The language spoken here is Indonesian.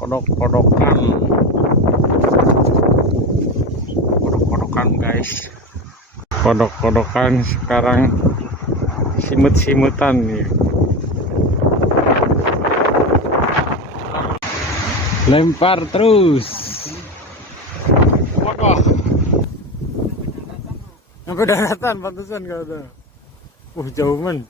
kodok-kodokan guys, kodok-kodokan sekarang simut-simutan nih. Lempar terus. Wah, sampai daratan pantesan kata. Jauh men.